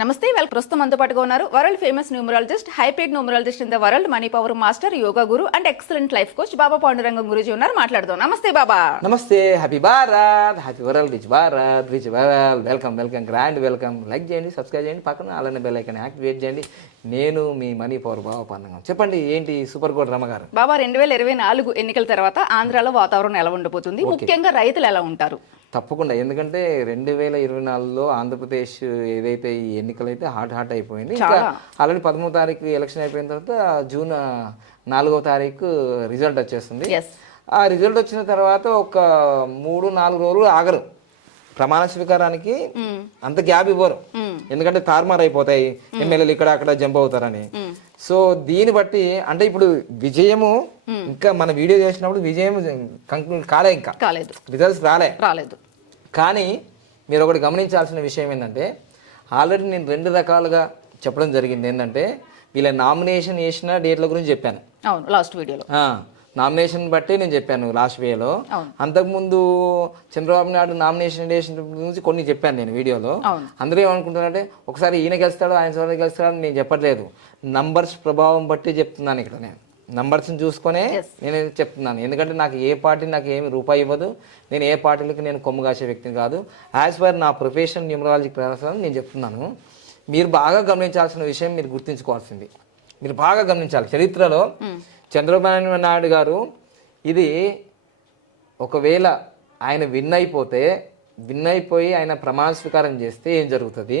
నమస్తే వెల్ ప్రస్తుతం మనతో పాటుగా ఉన్నారు world famous numerologist high paid numerologist in the world money power master yoga guru and excellent life coach Baba Pandurangam Guruji ఉన్నారు. మాట్లాడదాం. నమస్తే బాబా. నమస్తే happy Bharat happy world rich Bharat rich world welcome welcome grand welcome like చేయండి subscribe చేయండి పక్కన అలానే bell icon activate చేయండి. నేను మీ మనీ పవర్ బాబా పండుగ చెప్పండి ఏంటి సూపర్ కోడ్ రమ్మగారు బాబా రెండు వేల ఇరవై నాలుగు ఎన్నికల తర్వాత ఆంధ్రాలో వాతావరణం ఎలా ఉండబోతుంది? ముఖ్యంగా రైతులు ఎలా ఉంటారు? తప్పకుండా. ఎందుకంటే రెండు వేల ఇరవై నాలుగులో ఆంధ్రప్రదేశ్ ఏదైతే ఈ ఎన్నికలు అయితే హాట్ హాట్ అయిపోయింది ఇంకా ఆల్రెడీ పదమూడు తారీఖు ఎలక్షన్ అయిపోయిన తర్వాత జూన్ నాలుగో తారీఖు రిజల్ట్ వచ్చేస్తుంది. ఆ రిజల్ట్ వచ్చిన తర్వాత ఒక మూడు నాలుగు రోజులు ఆగరు. ప్రమాణ స్వీకారానికి అంత గ్యాప్ ఇవ్వరు. ఎందుకంటే తారుమారు అయిపోతాయి. ఎమ్మెల్యేలు ఇక్కడ అక్కడ జంప్ అవుతారని. సో దీన్ని బట్టి అంటే ఇప్పుడు విజయము ఇంకా మన వీడియో చేసినప్పుడు విజయం కంక్లూడ్ కాలే ఇంకా. కాలేదు. రిజల్ట్స్ రాలే. రాలేదు. కానీ మీరు ఒకటి గమనించాల్సిన విషయం ఏంటంటే ఆల్రెడీ నేను రెండు రకాలుగా చెప్పడం జరిగింది. ఏంటంటే వీళ్ళ నామినేషన్ చేసిన డేట్ల గురించి చెప్పాను. అవును లాస్ట్ వీడియోలో. నామినేషన్ బట్టి నేను చెప్పాను లాస్ట్ వేలో. అంతకుముందు చంద్రబాబు నాయుడు నామినేషన్ చేసిన గురించి కొన్ని చెప్పాను నేను వీడియోలో. అందరూ ఏమనుకుంటున్నారంటే ఒకసారి ఈయన గెలుస్తాడు ఆయన సోదరు గెలుస్తాడు నేను చెప్పట్లేదు. నంబర్స్ ప్రభావం బట్టి చెప్తున్నాను ఇక్కడ నేను. నంబర్స్ని చూసుకొనే నేను చెప్తున్నాను. ఎందుకంటే నాకు ఏ పార్టీ నాకు ఏమి రూపాయి ఇవ్వదు. నేను ఏ పార్టీలకు నేను కొమ్ము కాసే వ్యక్తిని కాదు. యాజ్ పర్ నా ప్రొఫెషన్ న్యూమరాలజీ ప్రకారం నేను చెప్తున్నాను. మీరు బాగా గమనించాల్సిన విషయం మీరు గుర్తుంచుకోవాల్సింది. మీరు బాగా గమనించాలి. చరిత్రలో చంద్రబాబు నాయుడు గారు ఇది ఒకవేళ ఆయన విన్ అయిపోతే విన్ అయిపోయి ఆయన ప్రమాణ స్వీకారం చేస్తే ఏం జరుగుతుంది?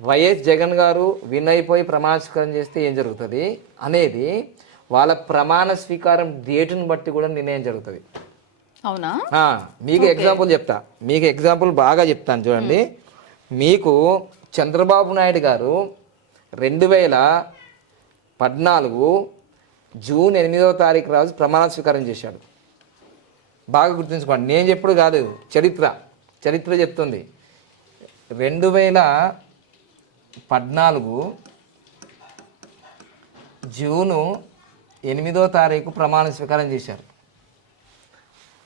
వైఎస్ జగన్ గారు విన్ అయిపోయి ప్రమాణ స్వీకారం చేస్తే ఏం జరుగుతుంది? అనేది వాళ్ళ ప్రమాణ స్వీకారం డేటును బట్టి కూడా నిర్ణయం జరుగుతుంది. అవునా? మీకు ఎగ్జాంపుల్ చెప్తా. మీకు ఎగ్జాంపుల్ బాగా చెప్తాను చూడండి. మీకు చంద్రబాబు నాయుడు గారు రెండు వేల పద్నాలుగు జూన్ ఎనిమిదవ తారీఖు రోజు ప్రమాణ స్వీకారం చేశాడు. బాగా గుర్తుంచుకోండి. నేను చెప్పుడు కాదు చరిత్ర. చరిత్ర చెప్తుంది. రెండు వేల పద్నాలుగు జూను ఎనిమిదో తారీఖు ప్రమాణ స్వీకారం చేశారు.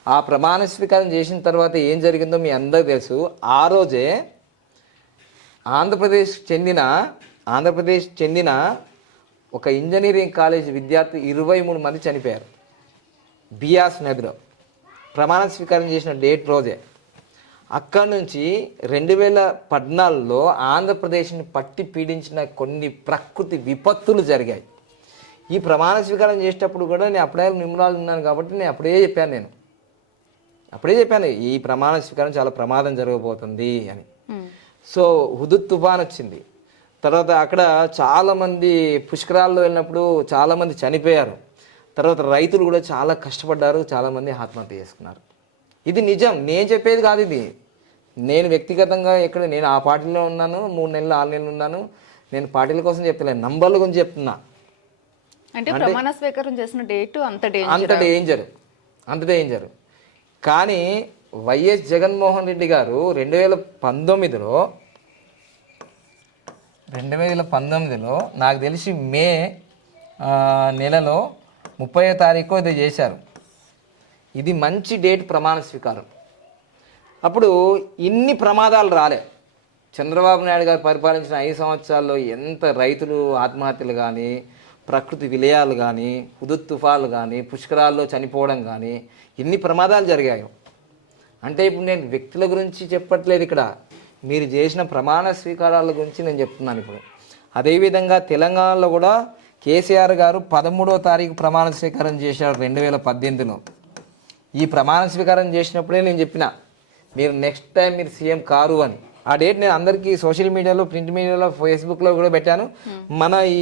ఆ ప్రమాణ స్వీకారం చేసిన తర్వాత ఏం జరిగిందో మీ అందరికీ తెలుసు. ఆ రోజే ఆంధ్రప్రదేశ్ చెందిన ఆంధ్రప్రదేశ్ చెందిన ఒక ఇంజనీరింగ్ కాలేజ్ విద్యార్థి ఇరవై మూడు మంది చనిపోయారు. బియాస్ నదిలో. ప్రమాణ స్వీకారం చేసిన డేట్ రోజే. అక్కడి నుంచి రెండు వేల పద్నాలుగులో ఆంధ్రప్రదేశ్ని పట్టి పీడించిన కొన్ని ప్రకృతి విపత్తులు జరిగాయి. ఈ ప్రమాణ స్వీకారం చేసేటప్పుడు కూడా నేను అప్పుడే నిమ్మలాలు ఉన్నాను కాబట్టి నేను అప్పుడే చెప్పాను నేను. అప్పుడే చెప్పాను ఈ ప్రమాణ స్వీకారం చాలా ప్రమాదం జరగబోతుంది అని. సో హుదుత్ తుఫాన్ వచ్చింది. తర్వాత అక్కడ చాలామంది పుష్కరాల్లో వెళ్ళినప్పుడు చాలామంది చనిపోయారు. తర్వాత రైతులు కూడా చాలా కష్టపడ్డారు చాలామంది ఆత్మహత్య చేసుకున్నారు. ఇది నిజం. నేను చెప్పేది కాదు ఇది. నేను వ్యక్తిగతంగా ఎక్కడ నేను ఆ పార్టీలో ఉన్నాను మూడు నెలలు ఆరు నెలలు ఉన్నాను. నేను పార్టీల కోసం చెప్తలేను నంబర్ల గురించి చెప్తున్నా. అంటే ప్రమాణ స్వీకారం చేసిన డేట్ అంత డేంజర్ అంత డేంజర్ అంత డేంజర్ కానీ వైఎస్ జగన్మోహన్ రెడ్డి గారు రెండు వేల పంతొమ్మిదిలో రెండు వేల పంతొమ్మిదిలో నాకు తెలిసి మే నెలలో ముప్పై తారీఖు ఇది చేశారు. ఇది మంచి డేట్ ప్రమాణ స్వీకారం. అప్పుడు ఇన్ని ప్రమాదాలు రాలే. చంద్రబాబు నాయుడు గారు పరిపాలించిన ఐదు సంవత్సరాల్లో ఎంత రైతులు ఆత్మహత్యలు కానీ ప్రకృతి విలయాలు కానీ హుదుత్ తుఫాలు కానీ పుష్కరాల్లో చనిపోవడం కానీ ఇన్ని ప్రమాదాలు జరిగాయో. అంటే ఇప్పుడు నేను వ్యక్తుల గురించి చెప్పట్లేదు ఇక్కడ. మీరు చేసిన ప్రమాణ స్వీకారాల గురించి నేను చెప్తున్నాను ఇప్పుడు. అదేవిధంగా తెలంగాణలో కూడా కేసీఆర్ గారు పదమూడవ తారీఖు ప్రమాణ స్వీకారం చేశారు రెండు వేల పద్దెనిమిదిలో. ఈ ప్రమాణ స్వీకారం చేసినప్పుడే నేను చెప్పిన మీరు నెక్స్ట్ టైం మీరు సీఎం కారు అని. ఆ డేట్ నేను అందరికీ సోషల్ మీడియాలో ప్రింట్ మీడియాలో ఫేస్బుక్లో కూడా పెట్టాను. మన ఈ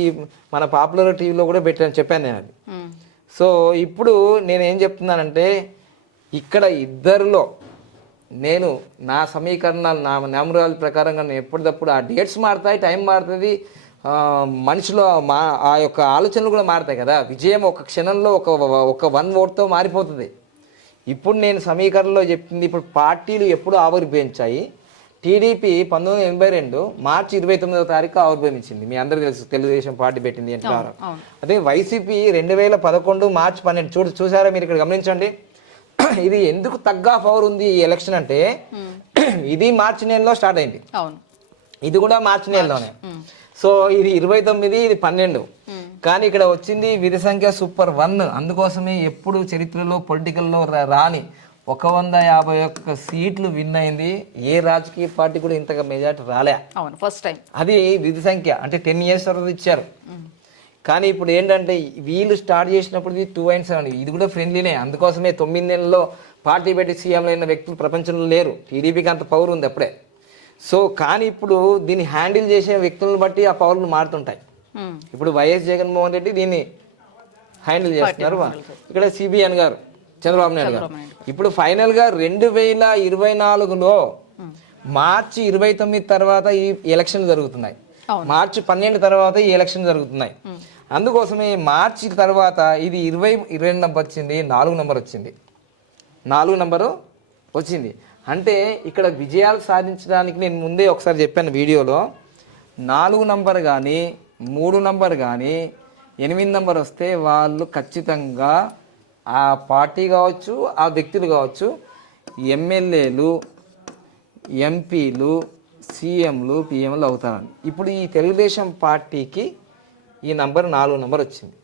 మన పాపులర్ టీవీలో కూడా పెట్టాను చెప్పాను నేను అది. సో ఇప్పుడు నేను ఏం చెప్తున్నానంటే ఇక్కడ ఇద్దరిలో నేను నా సమీకరణాలు నా న్యామరాల ప్రకారంగా నేను ఎప్పటికప్పుడు ఆ డేట్స్ మారుతాయి టైం మారుతుంది. మనిషిలో మా ఆ యొక్క ఆలోచనలు కూడా మారుతాయి కదా. విజయం ఒక క్షణంలో ఒక ఒక వన్ ఓట్తో మారిపోతుంది. ఇప్పుడు నేను సమీకరణలో చెప్పింది ఇప్పుడు పార్టీలు ఎప్పుడు ఆవిర్భవించాయి టీడీపీ పంతొమ్మిది వందల ఎనభై రెండు మార్చి ఇరవై తొమ్మిదవ తారీఖు ఆవిర్భవించింది మీ అందరికీ తెలుసు తెలుగుదేశం పార్టీ పెట్టింది అంటే అవును. అదే వైసీపీ రెండు వేల పదకొండు మార్చి పన్నెండు చూడు చూసారా మీరు ఇక్కడ గమనించండి? ఇది ఎందుకు తగ్గ పవర్ ఉంది ఈ ఎలక్షన్ అంటే ఇది మార్చి నెలలో స్టార్ట్ అయింది. ఇది కూడా మార్చి నెలలోనే. సో ఇది ఇరవై తొమ్మిది ఇది పన్నెండు. కానీ ఇక్కడ వచ్చింది విధి సంఖ్య సూపర్ వన్. అందుకోసమే ఎప్పుడు చరిత్రలో పొలిటికల్లో రాని ఒక వంద యాభై ఒక్క సీట్లు విన్ అయింది. ఏ రాజకీయ పార్టీ కూడా ఇంతగా మెజార్టీ రాలే. అవును ఫస్ట్ టైం. అది విధి సంఖ్య అంటే టెన్ ఇయర్స్ తర్వాత ఇచ్చారు. కానీ ఇప్పుడు ఏంటంటే వీళ్ళు స్టార్ట్ చేసినప్పుడు ఇది టూ అండ్ సెవెన్. ఇది కూడా ఫ్రెండ్లీనే. అందుకోసమే తొమ్మిది నెలల్లో పార్టీ పెట్టి సీఎంలు అయిన వ్యక్తులు ప్రపంచంలో లేరు. టీడీపీకి అంత పవర్ ఉంది అప్పుడే. సో కానీ ఇప్పుడు దీన్ని హ్యాండిల్ చేసే వ్యక్తులను బట్టి ఆ పవర్లు మారుతుంటాయి. ఇప్పుడు వైఎస్ జగన్మోహన్ రెడ్డి దీన్ని హ్యాండిల్ చేస్తున్నారు. ఇక్కడ సిబిఎన్ గారు చంద్రబాబు నాయుడు గారు. ఇప్పుడు ఫైనల్గా రెండు వేల ఇరవై నాలుగులో మార్చి ఇరవై తొమ్మిది తర్వాత ఈ ఎలక్షన్ జరుగుతున్నాయి. మార్చి పన్నెండు తర్వాత ఈ ఎలక్షన్ జరుగుతున్నాయి. అందుకోసమే మార్చి తర్వాత ఇది ఇరవై ఇరవై నెంబర్ వచ్చింది నాలుగు నెంబర్ వచ్చింది. నాలుగు నంబరు వచ్చింది. అంటే ఇక్కడ విజయాలు సాధించడానికి నేను ముందే ఒకసారి చెప్పాను వీడియోలో నాలుగు నంబర్ కానీ మూడు నంబర్ కానీ ఎనిమిది నంబర్ వస్తే వాళ్ళు ఖచ్చితంగా ఆ పార్టీ కావచ్చు ఆ వ్యక్తులు కావచ్చు ఎమ్మెల్యేలు ఎంపీలు సీఎంలు పిఎంలు అవుతారని ఇప్పుడు ఈ తెలుగుదేశం పార్టీకి ఈ నంబర్ నాలుగు నంబర్ వచ్చింది.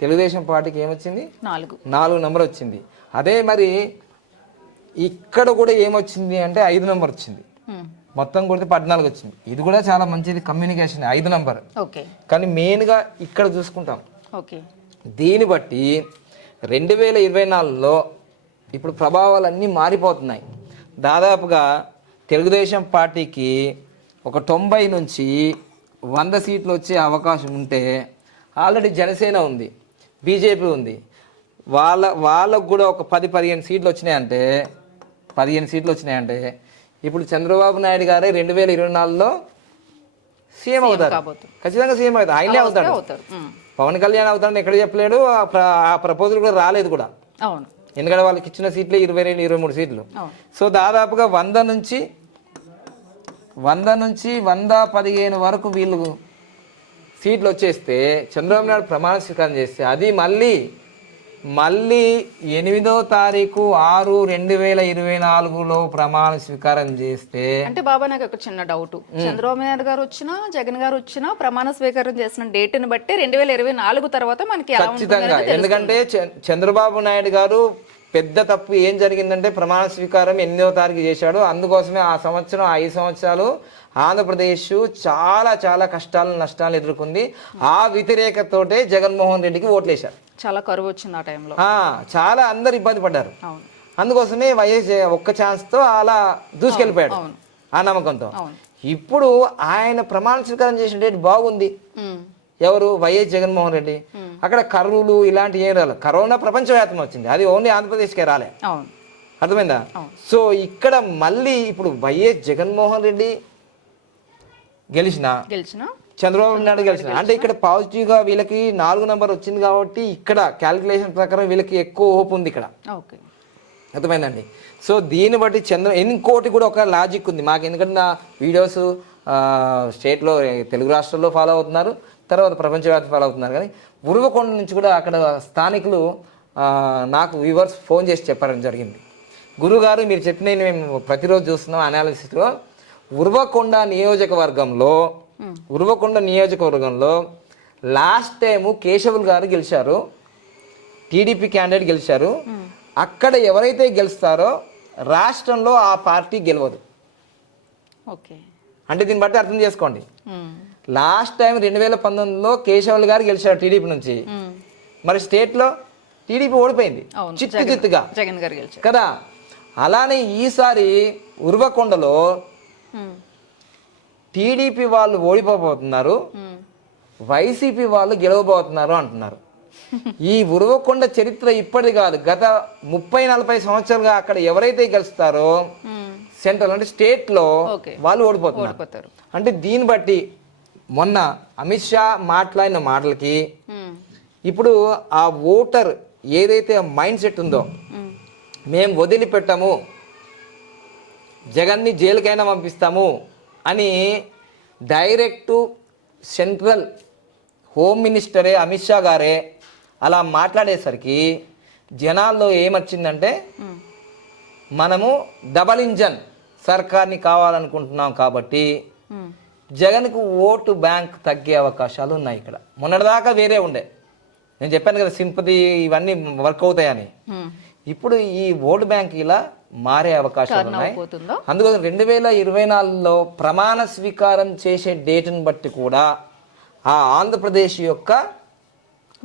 తెలుగుదేశం పార్టీకి ఏమొచ్చింది? నాలుగు. నాలుగు నెంబర్ వచ్చింది. అదే మరి ఇక్కడ కూడా ఏమొచ్చింది అంటే ఐదు నెంబర్ వచ్చింది. మొత్తం కొడితే పద్నాలుగు వచ్చింది. ఇది కూడా చాలా మంచిది కమ్యూనికేషన్ ఐదు నెంబర్ ఓకే. కానీ మెయిన్గా ఇక్కడ చూసుకుంటాం. ఓకే. దీన్ని బట్టి రెండు వేల ఇరవై నాలుగులో ఇప్పుడు ప్రభావాలన్నీ మారిపోతున్నాయి. దాదాపుగా తెలుగుదేశం పార్టీకి ఒక తొంభై నుంచి వంద సీట్లు వచ్చే అవకాశం ఉంటే ఆల్రెడీ జనసేన ఉంది బీజేపీ ఉంది. వాళ్ళ వాళ్ళకు కూడా ఒక పది పదిహేను సీట్లు వచ్చినాయంటే పదిహేను సీట్లు వచ్చినాయంటే ఇప్పుడు చంద్రబాబు నాయుడు గారే రెండు వేల ఇరవై నాలుగులో సీఎం అవుతారు. ఖచ్చితంగా సీఎం అవుతారు. ఆయనే అవుతాడు. పవన్ కళ్యాణ్ అవుతాడని ఎక్కడ చెప్పలేడు. ఆ ప్ర- ఆ ప్రపోజల్ కూడా రాలేదు కూడా. అవును. ఎందుకంటే వాళ్ళకి ఇచ్చిన సీట్లే ఇరవై రెండు ఇరవై మూడు సీట్లు. సో దాదాపుగా వంద నుంచి వంద నుంచి వంద పదిహేను వరకు వీళ్ళు సీట్లు వచ్చేస్తే చంద్రబాబు నాయుడు ప్రమాణ స్వీకారం చేస్తే అది మళ్ళీ మళ్ళీ ఎనిమిదో తారీఖు ఆరు రెండు వేల ఇరవై నాలుగులో ప్రమాణ స్వీకారం చేస్తే అంటే బాబా నాకు ఒక చిన్న డౌట్. చంద్రబాబు నాయుడు గారు వచ్చినా జగన్ గారు వచ్చినా ప్రమాణ స్వీకారం చేసిన డేట్ని బట్టి రెండు వేల ఇరవై నాలుగు తర్వాత మనకి ఖచ్చితంగా. ఎందుకంటే చంద్రబాబు నాయుడు గారు పెద్ద తప్పు ఏం జరిగిందంటే ప్రమాణ స్వీకారం ఎనిమిదవ తారీఖు చేశాడు. అందుకోసమే ఆ సంవత్సరం ఐదు సంవత్సరాలు ఆంధ్రప్రదేశ్ చాలా చాలా కష్టాలు నష్టాలు ఎదుర్కొంది. ఆ వ్యతిరేకతోటే జగన్మోహన్ రెడ్డికి ఓట్లేశారు. చాలా కరువు వచ్చింది ఆ టైంలో. చాలా అందరు ఇబ్బంది పడ్డారు. అందుకోసమే వైఎస్ ఒక్క ఛాన్స్తో అలా దూసుకెళ్ళిపోయాడు. ఆ నమ్మకంతో. ఇప్పుడు ఆయన ప్రమాణ స్వీకారం చేసిన డేట్ బాగుంది. ఎవరు? వైఎస్ జగన్మోహన్ రెడ్డి. అక్కడ కరువులు ఇలాంటి ఏం రాలేదు. కరోనా ప్రపంచవ్యాప్తం వచ్చింది. అది ఓన్లీ ఆంధ్రప్రదేశ్కే రాలే. అర్థమైందా? సో ఇక్కడ మళ్ళీ ఇప్పుడు వైఎస్ జగన్మోహన్ రెడ్డి గెలిచిన గెలిచిన? చంద్రబాబు నాయుడు గెలిచిన. అంటే ఇక్కడ పాజిటివ్గా వీళ్ళకి నాలుగు నంబర్ వచ్చింది కాబట్టి ఇక్కడ క్యాలిక్యులేషన్ ప్రకారం వీళ్ళకి ఎక్కువ హోప్ ఉంది ఇక్కడ. ఓకే. అర్థమైందండి? సో దీన్ని బట్టి చంద్ర ఇంకోటి కూడా ఒక లాజిక్ ఉంది. మాకు ఎందుకంటే నా వీడియోస్ స్టేట్లో తెలుగు రాష్ట్రాల్లో ఫాలో అవుతున్నారు తర్వాత ప్రపంచవ్యాప్తి ఫాలో అవుతున్నారు. కానీ ఉరువకొండ నుంచి కూడా అక్కడ స్థానికులు నాకు వ్యూవర్స్ ఫోన్ చేసి చెప్పడం జరిగింది. గురుగారు మీరు చెప్పిన మేము ప్రతిరోజు చూస్తున్నాం అనాలిసిస్లో ఉర్వకొండ నియోజకవర్గంలో ఉర్వకొండ నియోజకవర్గంలో లాస్ట్ టైము కేశవులు గారు గెలిచారు. టీడీపీ క్యాండిడేట్ గెలిచారు. అక్కడ ఎవరైతే గెలుస్తారో రాష్ట్రంలో ఆ పార్టీ గెలవదు. ఓకే. అంటే దీన్ని బట్టి అర్థం చేసుకోండి. లాస్ట్ టైం రెండు వేల పంతొమ్మిదిలో కేశవులు గారు గెలిచారు టీడీపీ నుంచి. మరి స్టేట్లో టీడీపీ ఓడిపోయింది. చిత్తు చిత్తుగా. జగన్ గారు గెలిచారు. కదా? అలానే ఈసారి ఉర్వకొండలో. టీడీపీ వాళ్ళు ఓడిపోబోతున్నారు. వైసీపీ వాళ్ళు గెలవబోతున్నారు అంటున్నారు ఈ ఉరవకొండ చరిత్ర ఇప్పటిది కాదు గత ముప్పై నలభై సంవత్సరాలుగా అక్కడ ఎవరైతే గెలుస్తారో. సెంట్రల్ అంటే స్టేట్లో. వాళ్ళు ఓడిపోతున్నారు అంటే దీన్ని బట్టి మొన్న అమిత్ షా మాట్లాడిన మాటలకి. ఇప్పుడు ఆ ఓటర్ ఏదైతే మైండ్ సెట్ ఉందో మ్మ్. మేము వదిలిపెట్టము జగన్ని జైలుకైనా పంపిస్తాము అని డైరెక్ట్ సెంట్రల్ హోమ్ మినిస్టరే అమిత్ షా గారే అలా మాట్లాడేసరికి జనాల్లో ఏమొచ్చిందంటే. మనము డబల్ ఇంజన్ సర్కార్ని కావాలనుకుంటున్నాం కాబట్టి. జగన్కు ఓటు బ్యాంక్ తగ్గే అవకాశాలు ఉన్నాయి ఇక్కడ మొన్నటిదాకా వేరే ఉండే నేను చెప్పాను కదా సింపతి ఇవన్నీ వర్క్ అవుతాయని. ఇప్పుడు ఈ ఓటు బ్యాంక్ ఇలా మారే అవకాశాలు ఉన్నాయి. అందుకోసం రెండు వేల ఇరవై నాలుగులో ప్రమాణ స్వీకారం చేసే డేటును బట్టి కూడా ఆ ఆంధ్రప్రదేశ్ యొక్క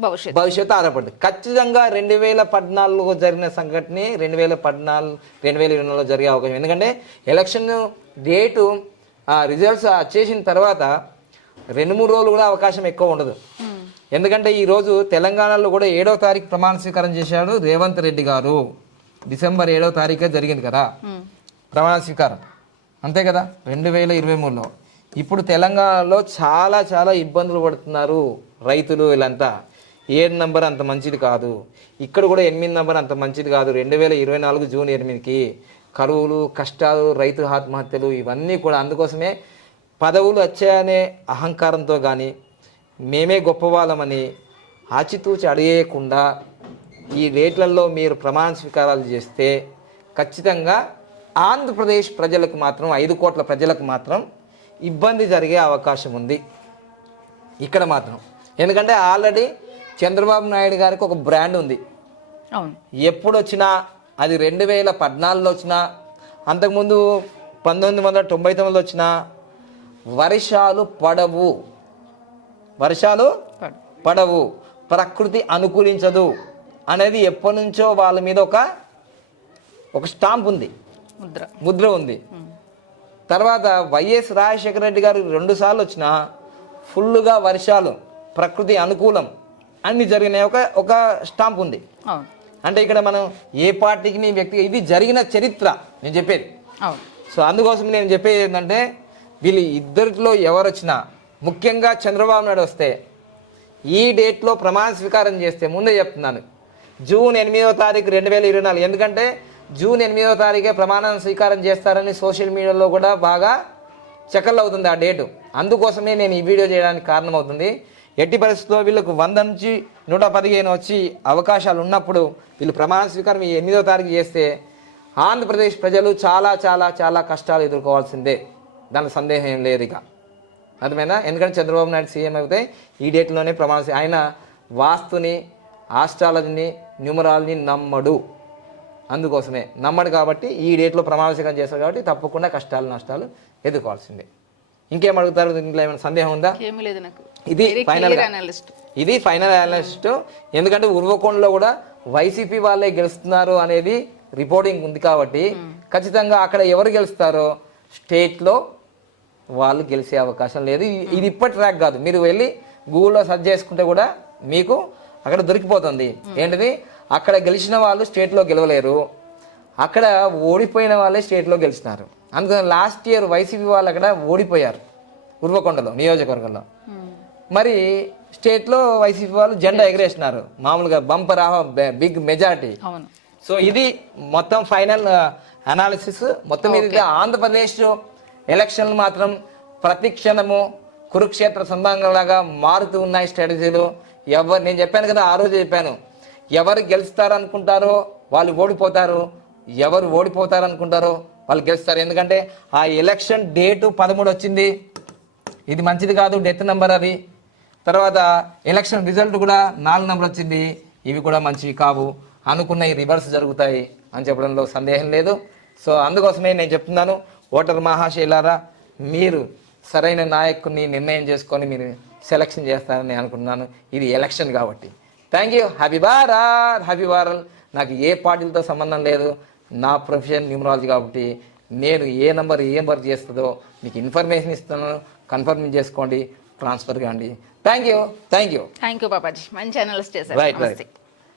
భవిష్యత్. భవిష్యత్తు ఆధారపడింది. ఖచ్చితంగా రెండు వేల పద్నాలుగులో జరిగిన సంఘటన రెండు వేల పద్నాలుగు రెండు వేల ఇరవై నాలుగులో జరిగే అవకాశం. ఎందుకంటే ఎలక్షన్ డేటు ఆ రిజల్ట్స్ వచ్చేసిన తర్వాత రెండు మూడు రోజులు కూడా అవకాశం ఎక్కువ ఉండదు. ఎందుకంటే ఈరోజు తెలంగాణలో కూడా ఏడో తారీఖు ప్రమాణ స్వీకారం చేశాడు రేవంత్ రెడ్డి గారు. డిసెంబర్ ఏడో తారీఖే జరిగింది కదా. ప్రమాణ స్వీకారం. అంతే కదా? రెండు వేల ఇరవై మూడులో. ఇప్పుడు తెలంగాణలో చాలా చాలా ఇబ్బందులు పడుతున్నారు రైతులు వీళ్ళంతా. ఏడు నంబర్ అంత మంచిది కాదు. ఇక్కడ కూడా ఎనిమిది నంబర్ అంత మంచిది కాదు. రెండు వేల ఇరవై నాలుగు జూన్ ఎనిమిదికి కరువులు కష్టాలు రైతు ఆత్మహత్యలు ఇవన్నీ కూడా అందుకోసమే పదవులు వచ్చాయనే అహంకారంతో కానీ మేమే గొప్పవాళ్ళమని ఆచితూచి అడిగేయకుండా ఈ రేట్లలో మీరు ప్రమాణ స్వీకారాలు చేస్తే ఖచ్చితంగా ఆంధ్రప్రదేశ్ ప్రజలకు మాత్రం ఐదు కోట్ల ప్రజలకు మాత్రం ఇబ్బంది జరిగే అవకాశం ఉంది. ఇక్కడ మాత్రం. ఎందుకంటే ఆల్రెడీ చంద్రబాబు నాయుడు గారికి ఒక బ్రాండ్ ఉంది. ఎప్పుడు వచ్చినా అది రెండు వేల పద్నాలుగులో వచ్చినా అంతకుముందు పంతొమ్మిది వందల తొంభై తొమ్మిదిలో వచ్చినా వర్షాలు పడవు. వర్షాలు పడు. పడవు. ప్రకృతి అనుకూలించదు. అనేది ఎప్పటి నుంచో వాళ్ళ మీద ఒక ఒక స్టాంప్ ఉంది. ముద్ర. ముద్ర ఉంది. తర్వాత వైఎస్ రాజశేఖర రెడ్డి గారు రెండు సార్లు వచ్చిన ఫుల్గా వర్షాలు ప్రకృతి అనుకూలం అన్ని జరిగినాయి. ఒక ఒక స్టాంప్ ఉంది. అంటే ఇక్కడ మనం ఏ పార్టీకి నీ వ్యక్తి ఇది జరిగిన చరిత్ర నేను చెప్పేది. సో అందుకోసం నేను చెప్పేది ఏంటంటే వీళ్ళు ఇద్దరిలో ఎవరు వచ్చినా ముఖ్యంగా చంద్రబాబు నాయుడు వస్తే ఈ డేట్లో ప్రమాణ స్వీకారం చేస్తే ముందే చెప్తున్నాను. జూన్ ఎనిమిదవ తారీఖు రెండు వేల ఇరవై నాలుగు. ఎందుకంటే జూన్ ఎనిమిదవ తారీఖే ప్రమాణం స్వీకారం చేస్తారని సోషల్ మీడియాలో కూడా బాగా చక్కర్లు అవుతుంది ఆ డేటు. అందుకోసమే నేను ఈ వీడియో చేయడానికి కారణం అవుతుంది ఎట్టి పరిస్థితుల్లో వీళ్ళకు వంద నుంచి నూట పదిహేను వచ్చి అవకాశాలు ఉన్నప్పుడు వీళ్ళు ప్రమాణ స్వీకారం ఈ ఎనిమిదో తారీఖు చేస్తే ఆంధ్రప్రదేశ్ ప్రజలు చాలా చాలా చాలా కష్టాలు ఎదుర్కోవాల్సిందే. దాని సందేహం ఏం లేదు ఇక. అర్థమైనా ఎందుకంటే చంద్రబాబు నాయుడు సీఎం అయితే ఈ డేట్లోనే ప్రమాణ ఆయన వాస్తుని ఆస్ట్రాలజీని న్యూమరాల్ని నమ్మడు. అందుకోసమే నమ్మడు కాబట్టి ఈ డేట్లో ప్రమాణ స్వీకారం చేస్తారు కాబట్టి తప్పకుండా కష్టాలు నష్టాలు ఎదుర్కోవాల్సిందే. ఇంకేం అడుగుతారు? దీంట్లో ఏమైనా సందేహం ఉందా? ఏమీ లేదు నాకు. ఇది ఫైనల్. ఇది ఫైనల్ అనలిస్ట్ ఎందుకంటే ఉర్వకొండలో కూడా వైసీపీ వాళ్ళే గెలుస్తున్నారు అనేది రిపోర్టింగ్ ఉంది కాబట్టి ఖచ్చితంగా అక్కడ ఎవరు గెలుస్తారో స్టేట్లో వాళ్ళు గెలిచే అవకాశం లేదు. ఇది ఇప్పటి ట్రాక్ కాదు. మీరు వెళ్ళి గూగుల్లో సెర్చ్ చేసుకుంటే కూడా మీకు అక్కడ దొరికిపోతుంది. ఏంటిది? అక్కడ గెలిచిన వాళ్ళు స్టేట్లో గెలవలేరు. అక్కడ ఓడిపోయిన వాళ్ళే స్టేట్లో గెలిచినారు. అందుకని లాస్ట్ ఇయర్ వైసీపీ వాళ్ళు అక్కడ ఓడిపోయారు. ఉర్వకొండలో నియోజకవర్గంలో. మరి స్టేట్లో వైసీపీ వాళ్ళు జెండా ఎగరేసినారు. మామూలుగా bumper of big majority so ఇది మొత్తం ఫైనల్ అనాలిసిస్ మొత్తం ఇది ఆంధ్రప్రదేశ్ ఎలక్షన్లు మాత్రం ప్రతి క్షణము కురుక్షేత్ర సంబంధంలాగా మారుతూ ఉన్నాయి స్ట్రాటజీలు ఎవరు నేను చెప్పాను కదా ఆ రోజు చెప్పాను. ఎవరు గెలుస్తారు అనుకుంటారో వాళ్ళు ఓడిపోతారు. ఎవరు ఓడిపోతారు అనుకుంటారో వాళ్ళు గెలుస్తారు. ఎందుకంటే ఆ ఎలక్షన్ డేటు పదమూడు వచ్చింది. ఇది మంచిది కాదు డెత్ నెంబర్ అది. తర్వాత ఎలక్షన్ రిజల్ట్ కూడా నాలుగు నెంబర్ వచ్చింది. ఇవి కూడా మంచివి కావు. అనుకున్న ఈ రివర్స్ జరుగుతాయి అని చెప్పడంలో సందేహం లేదు. సో అందుకోసమే నేను చెప్తున్నాను ఓటర్ మహాశైలారా మీరు సరైన నాయకుని నిర్ణయం చేసుకొని మీరు సెలక్షన్ చేస్తారని అనుకుంటున్నాను. ఇది ఎలక్షన్ కాబట్టి. Thank you happy Bharat happy Bharat నాకు ఏ పార్టీలతో సంబంధం లేదు. నా ప్రొఫెషన్ న్యూమరాలజీ కాబట్టి నేను ఏ నెంబర్ ఏం వర్క్ చేస్తుందో మీకు ఇన్ఫర్మేషన్ ఇస్తున్నాను. కన్ఫర్మ్ చేసుకోండి. ట్రాన్స్ఫర్ కాండి. Thank you thank you thank you Babaji మంచి అనలిస్ట్ చేశారు. Right right